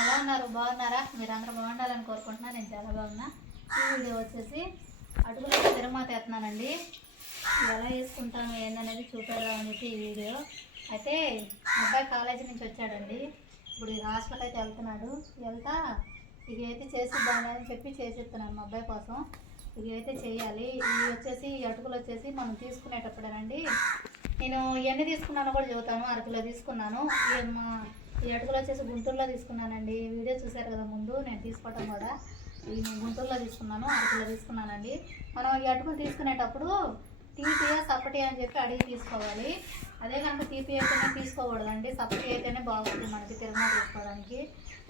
ఎలా ఉన్నారు బాగున్నారా మీరందరూ బాగుండాలని కోరుకుంటున్నా నేను చాలా బాగున్నా. ఈ వచ్చేసి అటుకులు తిరుమాత ఎత్తున్నానండి ఎలా వేసుకుంటాను ఏందనేది చూపెడదాం అనేసి ఈ వీడియో. అయితే అబ్బాయి కాలేజీ నుంచి వచ్చాడండి. ఇప్పుడు హాస్పిటల్ అయితే వెళ్తున్నాడు. వెళ్తా ఇక అయితే చేసిద్దామని చెప్పి చేసిస్తున్నాను మా అబ్బాయి కోసం. ఇవి అయితే చేయాలి. ఇవి వచ్చేసి ఈ అటుకులు వచ్చేసి మనం తీసుకునేటప్పుడేనండి. నేను ఎన్ని తీసుకున్నానో కూడా చెబుతాను. అరకిలో తీసుకున్నాను. ఈ మా ఈ అటుకులు వచ్చేసి గుంటూరులో తీసుకున్నానండి. వీడియో చూశారు కదా ముందు నేను తీసుకోవటం కూడా ఇవి నేను గుంటూరులో తీసుకున్నాను అరకిలో తీసుకున్నానండి. మనం ఈ అటుకులు తీసుకునేటప్పుడు తీపియా సపటి అని చెప్పి అడిగి తీసుకోవాలి. అదే కనుక తీపి అయితేనే తీసుకోకూడదండి. సపటి అయితేనే బాగుంటుంది మనకి తిరుమల తీసుకోవడానికి.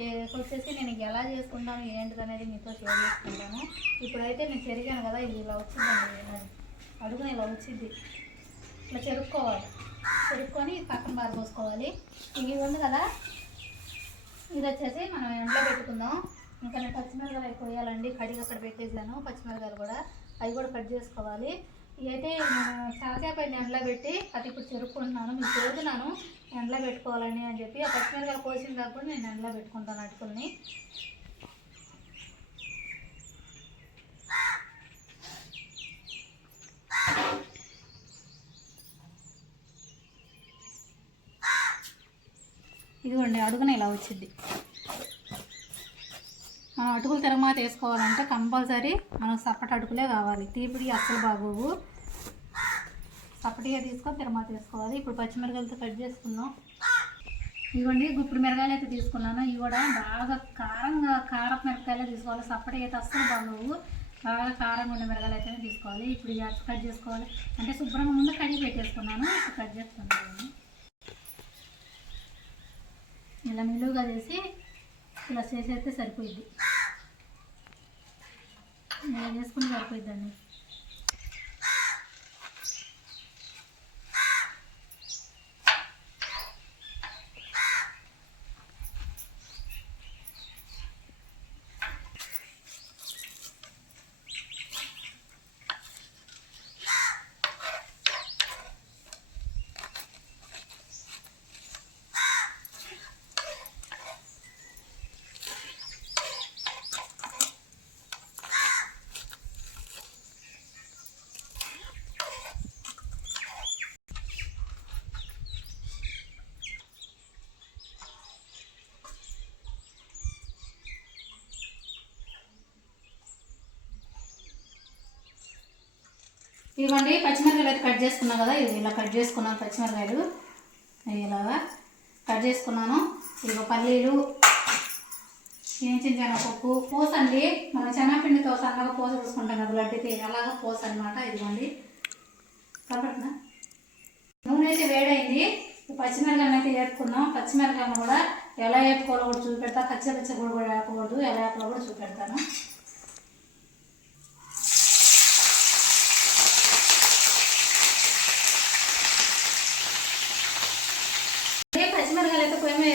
వచ్చేసి నేను ఎలా చేసుకుంటాను ఏంటిది అనేది మీతో షేర్ చేసుకుంటాను. ఇప్పుడైతే నేను చెరిగాను కదా ఇది ఇలా వచ్చిందండి ఇలా అడుగున ఇలా వచ్చింది. ఇట్లా చెరుక్కోవాలి. చెరుక్కొని పక్కన బారబోసుకోవాలి ఇది ఉంది కదా ఇది వచ్చేసి మనం ఎండలో పెట్టుకుందాం. ఇంకా నేను పచ్చిమిరకాయలు కొయ్యాలండి కడిగి అక్కడ పెట్టేసాను పచ్చిమిరకాయలు కూడా. అవి కూడా కట్ చేసుకోవాలి. ఇదైతే నేను ఎండలో పెట్టి అది ఇప్పుడు చెరుక్కుంటున్నాను మీకు చెబుతున్నాను ఎండలో పెట్టుకోవాలని అని చెప్పి ఆ పచ్చిమిరకాయలు కోసిన కాకుండా నేను ఎండలో పెట్టుకుంటాను అటుకుల్ని. ఇదిగోండి అడుగున ఇలా వచ్చింది. మనం అటుకులు తిరగమాత వేసుకోవాలంటే కంపల్సరీ మనం సప్పటి అటుకులే కావాలి. తీపిడి అస్సలు బాగోవు. సప్పటిగా తీసుకొని తిరగమాత వేసుకోవాలి. ఇప్పుడు పచ్చిమిరకాయలతో కట్ చేసుకుందాం. ఇవ్వండి గుప్పుడు మిరగాయలు అయితే తీసుకున్నాను. ఇవి కూడా బాగా కారంగా కారం మిరపకాయలే తీసుకోవాలి. సప్పటి అయితే అస్సలు బాగోవు. బాగా కారంగా ఉండే మిరగాయలు అయితేనే తీసుకోవాలి. ఇప్పుడు ఇవి కట్ చేసుకోవాలి. అంటే శుభ్రంగా ముందు కడిగి పెట్టేసుకున్నాను. ఇప్పుడు కట్ చేసుకున్నాను ఇలా నిలువుగా చేసి ఇలా చేసేస్తే సరిపోయిద్ది. ఇలా చేసుకుంటే సరిపోయిద్దండి ఇవ్వండి పచ్చిమిరకాయలు అయితే కట్ చేసుకున్నాను కదా ఇది ఇలా కట్ చేసుకున్నాను పచ్చిమిరకాయలు ఇలాగా కట్ చేసుకున్నాను. ఇదిగో పల్లీలు వేయించిన శనగపప్పు పూస మనం శనగపిండితో సన్నగా పోస చూసుకుంటాం కదా లడ్డుకి అలాగా పూస అనమాట ఇదిగోండి. కనపడుతుందా? నూనె అయితే వేడైంది. ఈ పచ్చిమిరకాయలు అయితే వేపుకున్నాం పచ్చిమిరకాయలు కూడా ఎలా వేపుకోవాలో కూడా చూపెడతా. కచ్చా పచ్చ కూడా కూడా వేపకూడదు ఎలా వేపాలో కూడా చూపెడతాను ఏ పచ్చిమిరకాయలు అయితే పొయ్యి మీద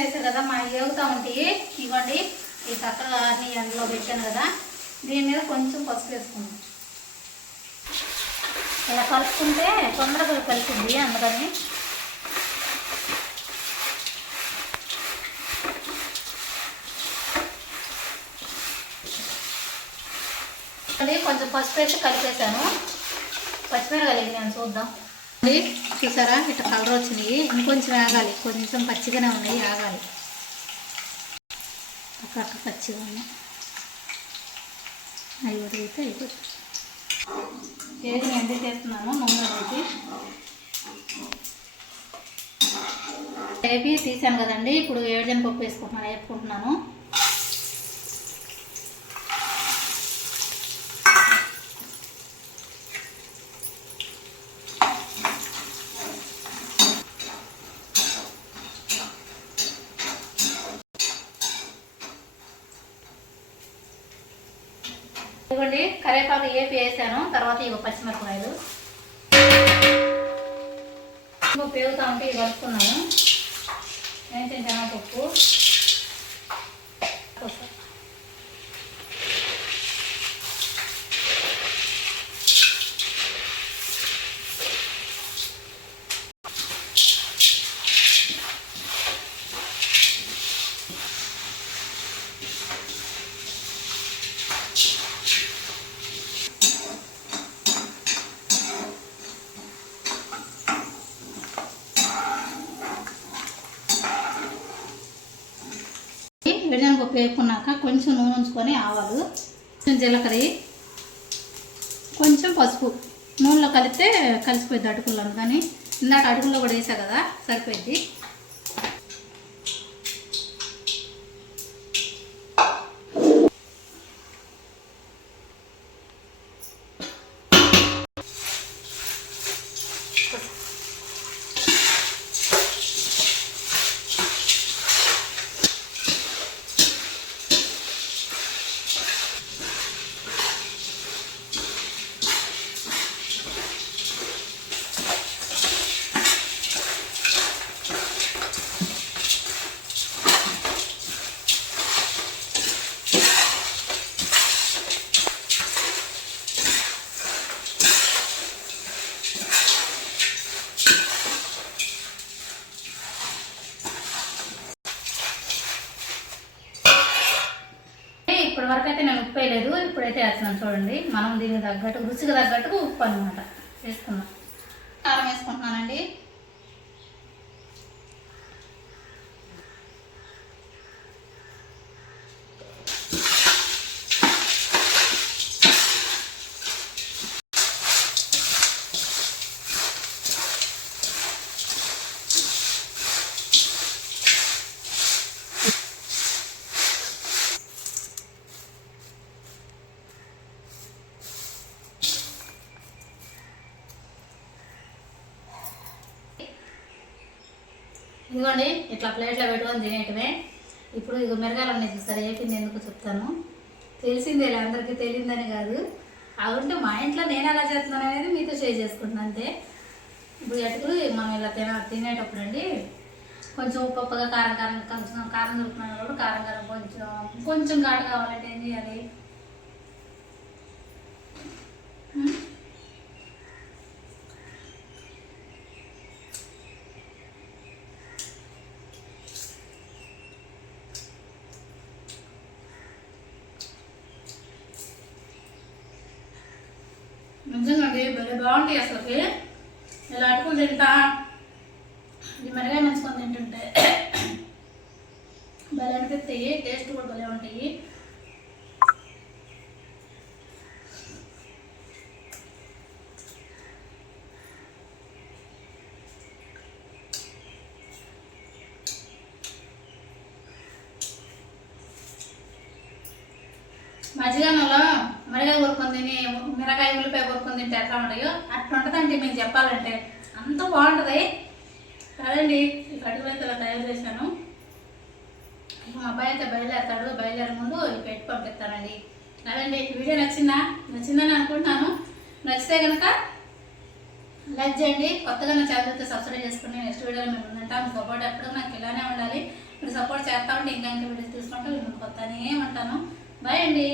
వేసారు ఏగుతా ఉంటాయి ఇవ్వండి. ఈ చక్కగా ఎండలో పెట్టాను కదా. దీని మీద కొంచెం పసుపు వేసుకుందాం. ఇలా కలుపుకుంటే తొందరగా కలుపుద్ది అందుకని కొంచెం పసుపు వేసి కలిపేసాను పచ్చిమిరకాయలు నేను చూద్దాం. చూసారా? ఇట్లా కలర్ వచ్చినాయి. ఇంకొంచెం ఆగాలి. కొంచెం పచ్చిగానే ఉన్నాయి ఆగాలి. అక్కడ పచ్చిగా ఉన్నాయి అవి ఉడిగితే అయిపోతుంది. ఏది ఎండి చేస్తున్నాను నూనె వేసి వేపి తీసాను కదండి ఇప్పుడు ఏడుజన పప్పు వేసుకుంటున్నాను వేపుకుంటున్నాను ఇవ్వండి కరేపాకు ఏపి వేసాను. తర్వాత ఇవి పచ్చిమిరపకాయలు. ఇంకో పేగుతా ఉంటే ఇవి కలుపుకున్నాను. పప్పు శనగపప్పు వేపుకున్నాక కొంచెం నూనె ఉంచుకొని ఆవాలు కొంచెం జీలకర్ర కొంచెం పసుపు. నూనెలో కలిపితే కలిసిపోయింది అటుకుల్లో కానీ ఇందాక అటుకుల్లో కూడా వేసా కదా సరిపోయింది ఇప్పటి వరకు అయితే నేను ఉప్పు వేయలేదు ఇప్పుడైతే వేస్తున్నాం చూడండి. మనం దీనికి తగ్గట్టు రుచికి తగ్గట్టుగా ఉప్పు అనమాట వేసుకున్నాం కారం వేసుకుంటున్నానండి. ఇదిగోండి ఇట్లా ప్లేట్లో పెట్టుకొని తినేయటమే. ఇప్పుడు ఇక మిరగాలన్నీ ఉన్నాయి చూస్తారు ఏపింది ఎందుకు చెప్తాను. తెలిసిందేలే అందరికీ తెలియదని కాదు. అవుంటే మా ఇంట్లో నేను ఎలా చేస్తున్నాను అనేది మీతో షేర్ చేసుకుంటున్నాను అంతే. ఇప్పుడు ఎటుకులు మనం ఇలా తిన తినేటప్పుడు అండి కొంచెం ఉప్పు ఉప్పుగా కారం కారం కొంచెం కారం దొరుకుతున్నాను కూడా కారం కారం కొంచెం కొంచెం కాడ కావాలంటే ఏం చేయాలి? భలే బాగుంటాయి అసలుకి? ఇలా అటుకులు తింటా? ఇది మిరగాయ మంచుకొని తింటుంటే భలే అనిపిస్తాయి. టేస్ట్ కూడా భలే ఉంటాయి. మజ్జిగనంలో మిరగాయ కొరుకొని తిని మిరగాయ ఉల్లిపాయ కొరుకొని తింటే ఎట్లా ఉండయో అట్లా ఉంటుందండి మేము చెప్పాలంటే. అంత బాగుంటుంది. కదండి ఈ కట్టుకు అయితే తయారు చేశాను. మా అబ్బాయి అయితే బయలుదేరతాడు బయలుదేరే ముందు పెట్టి పంపిస్తానండి. అదండి వీడియో నచ్చిందా? నచ్చిందని అనుకుంటున్నాను. నచ్చితే కనుక లైక్ చేయండి. కొత్తగా నా ఛానల్ అయితే సబ్స్క్రైబ్ చేసుకుని నెక్స్ట్ వీడియోలో మేము ఉంటాం. సపోర్ట్ ఎప్పుడు నాకు ఇలానే ఉండాలి. మీరు సపోర్ట్ చేస్తా ఉంటే ఇంకా ఇంకా వీడియోస్ తీసుకుంటాం మేము కొత్తనే ఉంటాను. బాయ్ అండి.